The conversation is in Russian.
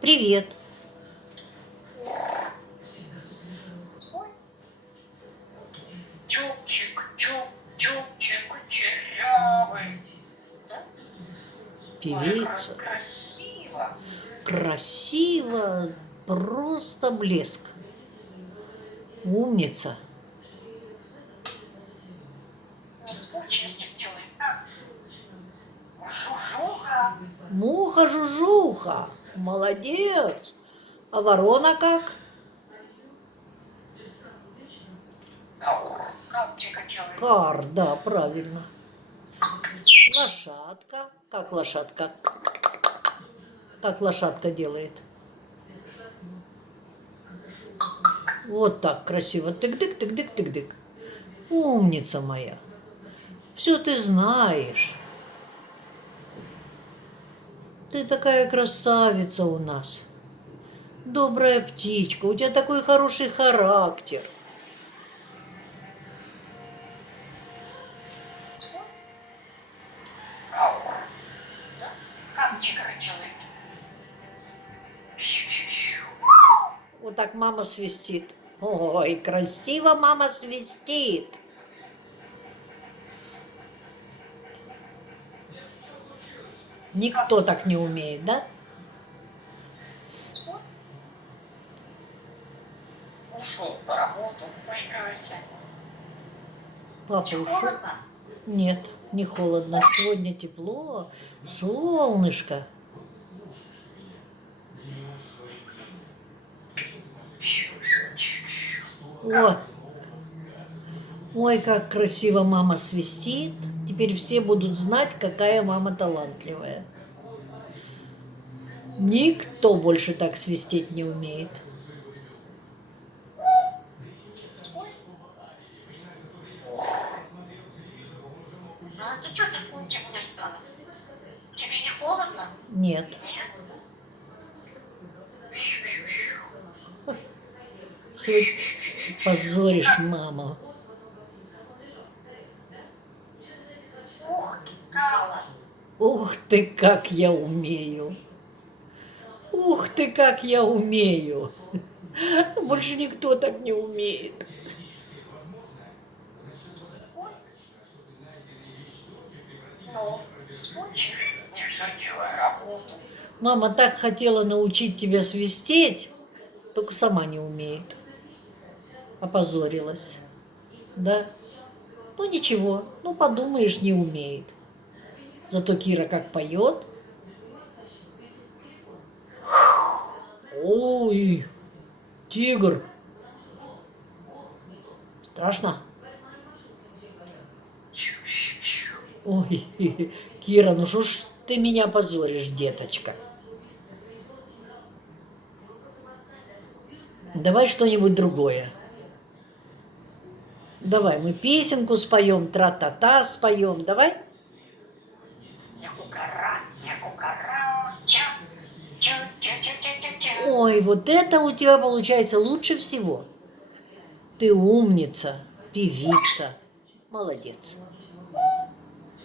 Привет. Чубчик, чубчик, кучерявый. Да? Певица. Красиво. Красиво. Просто блеск. Умница. Не скучайте, делай. Жужуха. Муха-жужуха. Молодец. А ворона как? Капчика делает. Кар, да, правильно. Лошадка. Как лошадка? Как лошадка делает? Вот так красиво. Тык-дык, тык-дык, тык-дык. Умница моя. Все ты знаешь. Ты такая красавица у нас. Добрая птичка. У тебя такой хороший характер. Да? Капчика делает. Вот так мама свистит. Ой, красиво мама свистит. Никто так не умеет, да? Ушел по работу, поиграется. Папа ушел? Холодно? Нет, не холодно. Сегодня тепло, солнышко. О, ой, как красиво мама свистит. Теперь все будут знать, какая мама талантливая. Никто больше так свистеть не умеет. Свой? А ты что такой теплый стала? Тебе не холодно? Нет. Нет? Сегодня позоришь маму. Ух ты, Кала. Ух ты, как я умею. Ух ты, как я умею. Больше никто так не умеет. Свой? Ну, спочишь, не заделай работу. Мама так хотела научить тебя свистеть, только сама не умеет. Опозорилась. Да? Ну ничего, ну подумаешь, не умеет. Зато Кира как поет. Ой, тигр. Страшно? Ой, Кира, ну что ж ты меня позоришь, деточка? Давай что-нибудь другое. Давай, мы песенку споем, тра-та-та споем. Давай? Ой, вот это у тебя получается лучше всего. Ты умница, певица. Молодец.